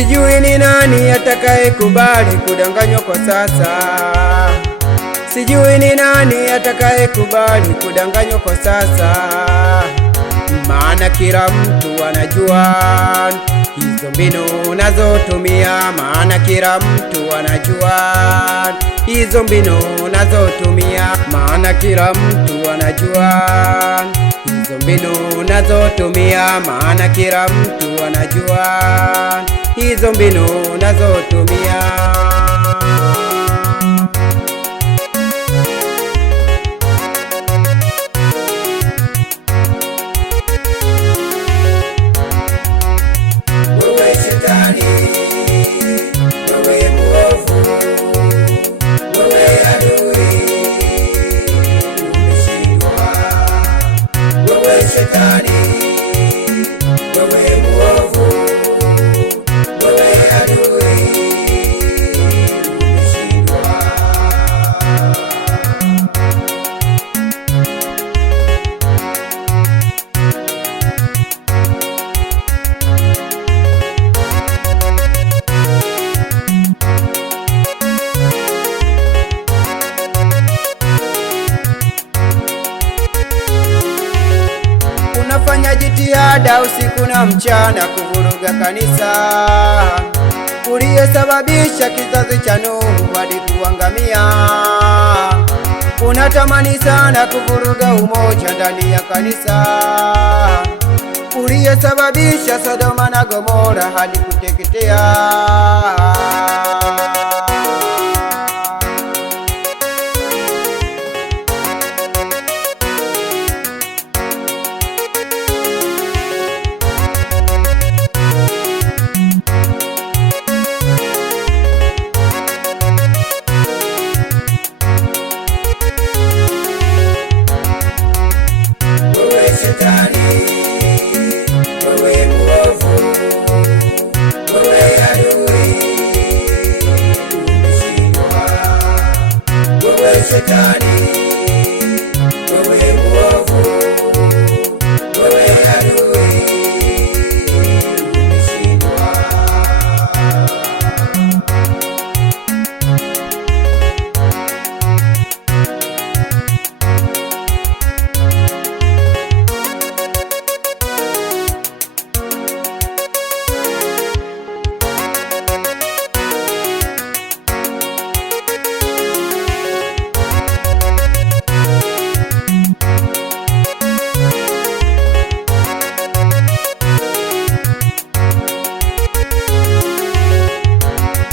Sijui ni nani atakayekubali kudanganywa kwa sasa. Sijui ni nani atakayekubali kudanganywa kwa sasa. Maana kila mtu anajua hizo mbinu unazotumia. Maana kila mtu anajua hizo mbinu unazotumia. Maana kila mtu anajua hizo mbinu unazotumia. Maana kila mtu anajua hizo mbinu unazotumia. Wewe shetani, wewe mwovu, wewe adui, umeshindwa. Wewe shetani, wewe mwovu, wewe adui, umeshindwa. Unafanya jitihada usiku na mchana kuvuruga kanisa, uliyesababisha kizazi cha Nuhu hadi kuangamia. Unatamani sana kuvuruga umoja ndani ya kanisa, uliyesababisha Sodoma na Gomora hadi kuteketea. Shetani, wewe mwovu, wewe adui, umeshindwa. Wewe shetani, wewe mwovu, wewe adui, umeshindwa.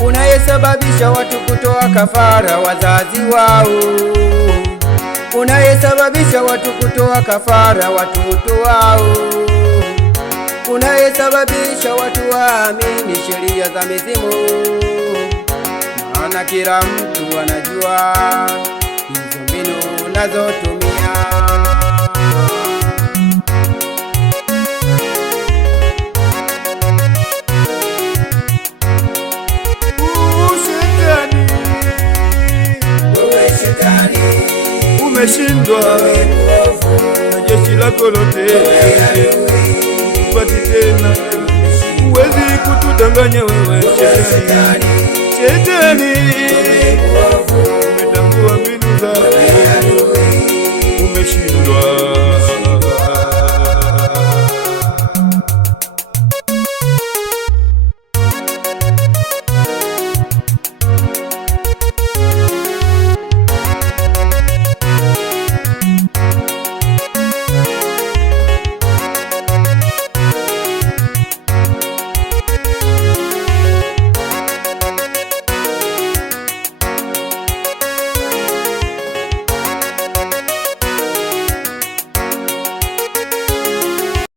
Unayesababisha watu kutoa kafara wazazi wao. Unayesababisha watu kutoa kafara watoto wao. Unayesababisha watu waamini sheria za mizimu. Maana kila mtu anajua hizo mbinu unazotumia. Umeshindwa na jeshi lako lote, upati tena, uwezi kutudanganya wewe shetani. Shetani